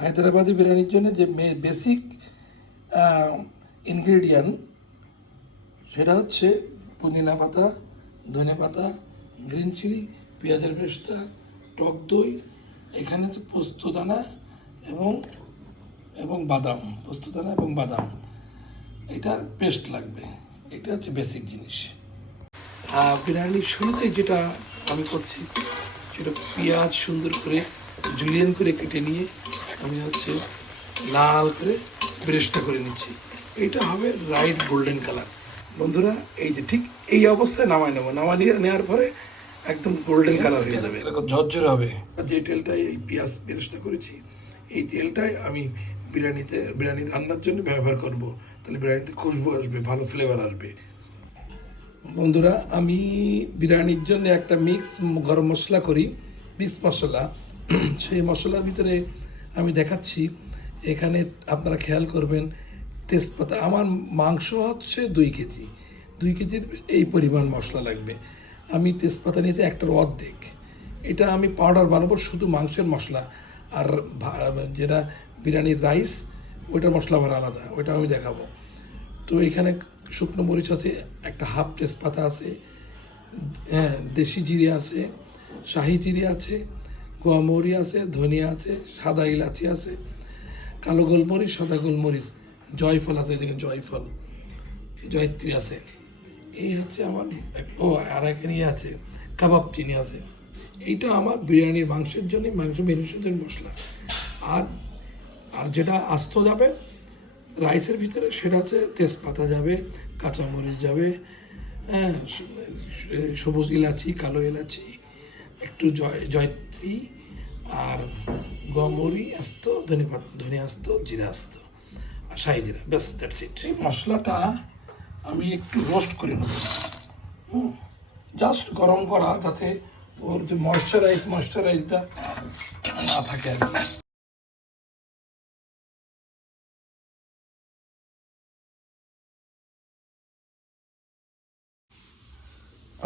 হায়দ্রাবাদি বিরিয়ানির জন্য যে বেসিক ইনগ্রেডিয়েন্ট সেটা হচ্ছে পুদিনা পাতা, ধনে পাতা, গ্রিন চিলি, পেঁয়াজের পেস্তা, টক দই, এখানে হচ্ছে পোস্তদানা এবং এবং বাদাম, পোস্তদানা এবং বাদাম, এটার পেস্ট লাগবে। এটা হচ্ছে বেসিক জিনিস। বিরিয়ানির শুরুতে যেটা আমি করছি সেটা পেঁয়াজ সুন্দর করে জুলিয়ান করে কেটে নিয়ে আমি হচ্ছে লাল করে ব্রেস্তা করে নিচ্ছি। এইটা হবে রাইট গোল্ডেন কালার। বন্ধুরা এই যে ঠিক এই অবস্থায় নামাই নেবো, নেওয়ার পরে একদম গোল্ডেন কালার হয়ে যাবে, এরকম ঝরঝরে হবে। যে তেলটাই এই পেঁয়াজ ব্রেস্তা করেছি এই তেলটাই আমি বিরিয়ানি রান্নার জন্য ব্যবহার করব। তাহলে বিরিয়ানিতে খুশবু আসবে, ভালো ফ্লেভার আসবে। বন্ধুরা আমি বিরিয়ানির জন্য একটা মিক্স গরম মশলা করি, মিক্স মশলা। সেই মশলার ভিতরে আমি দেখাচ্ছি, এখানে আপনারা খেয়াল করবেন তেজপাতা। আমার মাংস হচ্ছে 2 কেজি, 2 কেজির এই পরিমাণ মশলা লাগবে। আমি তেজপাতা নিয়েছি একটার অর্ধেক। এটা আমি পাউডার বানাবো শুধু মাংসের মশলা, আর যেটা বিরিয়ানির রাইস ওইটার মশলা আবার আলাদা, ওইটা আমি দেখাবো। তো এখানে শুকনো মরিচ আছে, একটা হাফ তেজপাতা আছে, হ্যাঁ দেশি জিরে আছে, শাহি জিরে আছে, গোয়ামরি আছে, ধনিয়া আছে, সাদা ইলাচি আছে, কালো গোলমরিচ, সাদা গোলমরিচ, জয়ফল আছে, এদিকে জয়ফল, জয়ত্রী আছে। এই হচ্ছে আমার আর এখানে আছে কাবাব চিনি আছে। এইটা আমার বিরিয়ানির মাংসের জন্য, মাংস মেরিনেশনের জন্য মশলা। আর আর যেটা আস্ত যাবে রাইসের ভিতরে সেটা হচ্ছে তেজপাতা যাবে, কাঁচামরিচ যাবে, হ্যাঁ সবুজ এলাচি, কালো এলাচি, একটু জয়ত্রী, আর গমরি আস্ত, ধনে আস্ত, জিরা আস্ত, আর শাহি জিরা, ব্যাস দ্যাটস ইট। এই মশলাটা আমি একটু রোস্ট করে নেব, জাস্ট গরম করা, যাতে ওর যে ময়শ্চারাইজটা না থাকে আর কি।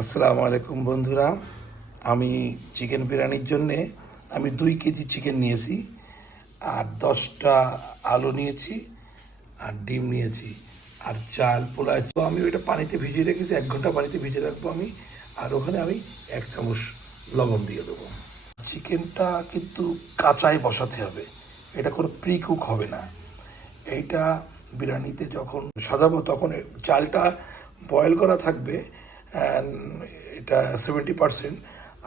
আসসালামু আলাইকুম বন্ধুরা, আমি চিকেন বিরিয়ানির জন্যে আমি 2 কেজি চিকেন নিয়েছি, আর 10টা আলু নিয়েছি, আর ডিম নিয়েছি, আর চাল পোলায়। তো আমি ওইটা পানিতে ভিজিয়ে রেখেছি, 1 ঘন্টা পানিতে ভিজিয়ে রাখবো আমি। আর ওখানে আমি 1 চামচ লবণ দিয়ে দেবো। চিকেনটা কিন্তু কাঁচাই বসাতে হবে, এটা কোনো প্রি কুক হবে না। এইটা বিরিয়ানিতে যখন সাজাবো তখন চালটা বয়েল করা থাকবে, এটা 70%,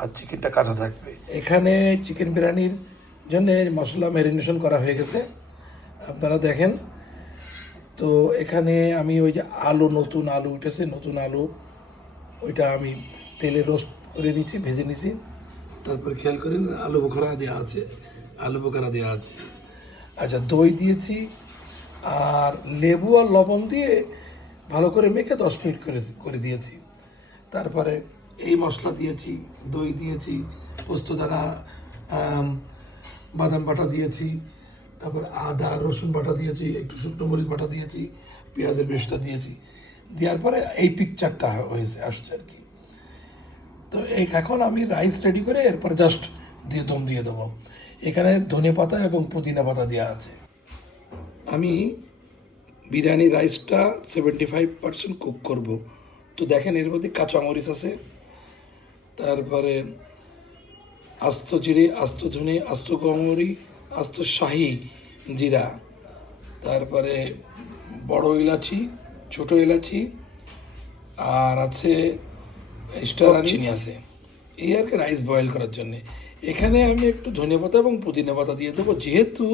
আর চিকেনটা কাঁচা থাকবে। এখানে চিকেন বিরিয়ানির জন্য মশলা ম্যারিনেশন করা হয়ে গেছে, আপনারা দেখেন। তো এখানে আমি ওই যে নতুন আলু উঠেছে, নতুন আলু ওইটা আমি তেলে রোস্ট করে নিচ্ছি, ভেজে নিচ্ছি। তারপরে খেয়াল করেন আলু বোখারা দেওয়া আছে, আচ্ছা দই দিয়েছি, আর লেবু আর লবণ দিয়ে ভালো করে মেখে 10 মিনিট করে দিয়েছি। তারপরে এই মশলা দিয়েছি, দই দিয়েছি, পোস্তদানা, বাদাম বাটা দিয়েছি, তারপর আদা রসুন বাটা দিয়েছি, একটু শুকনো মরিচ বাটা দিয়েছি, পেঁয়াজের পেস্টটা দিয়েছি। দেওয়ার পরে এই পিকচারটা আসছে আর কি। তো এখন আমি রাইস রেডি করে এরপর জাস্ট দম দিয়ে দেবো। এখানে ধনে পাতা এবং পুদিনা পাতা দেওয়া আছে। আমি বিরিয়ানি রাইসটা 75% কুক করব। তো দেখেন এর মধ্যে কাঁচামরিচ আছে, তারপরে আস্ত জিরে, আস্ত ধনে, আস্ত গমরি, আস্ত শাহি জিরা, তারপরে বড় এলাচি, ছোট এলাচি, আর আছে স্টার চিনি আছে। এই আর কি রাইস বয়েল করার জন্যে। এখানে আমি একটু ধনে পাতা এবং পুদিনা পাতা দিয়ে দেবো, যেহেতু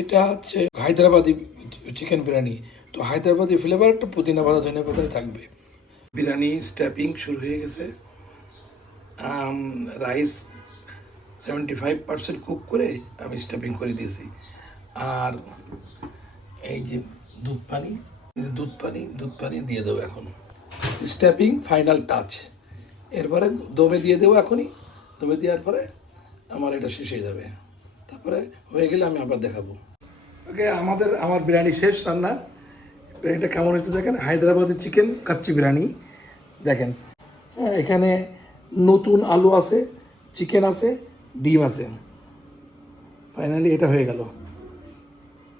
এটা হচ্ছে হায়দ্রাবাদি চিকেন বিরিয়ানি, তো হায়দ্রাবাদি ফ্লেভার একটু পুদিনা পাতা ধনে পাতায় থাকবে। বিরিয়ানি স্ট্যাপিং শুরু হয়ে গেছে। রাইস 75% কুক করে আমি স্ট্যাপিং করে দিয়েছি। আর এই যে দুধ পানি দিয়ে দেবো এখন, স্ট্যাপিং ফাইনাল টাচ। এরপরে দমে দিয়ে দেবো এখনই, দমে দেওয়ার পরে আমার এটা শেষ হয়ে যাবে। তারপরে হয়ে গেলে আমি আবার দেখাবো। ওকে, আমার বিরিয়ানি শেষ রান্না। বিরিয়ানিটা কেমন হয়েছে দেখেন, হায়দ্রাবাদি চিকেন কাচ্চি বিরিয়ানি দেখেন। হ্যাঁ, এখানে নতুন আলু আছে, চিকেন আছে, ডিম আছে, ফাইনালি এটা হয়ে গেল।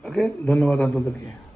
ওকে, ধন্যবাদ আপনাদেরকে।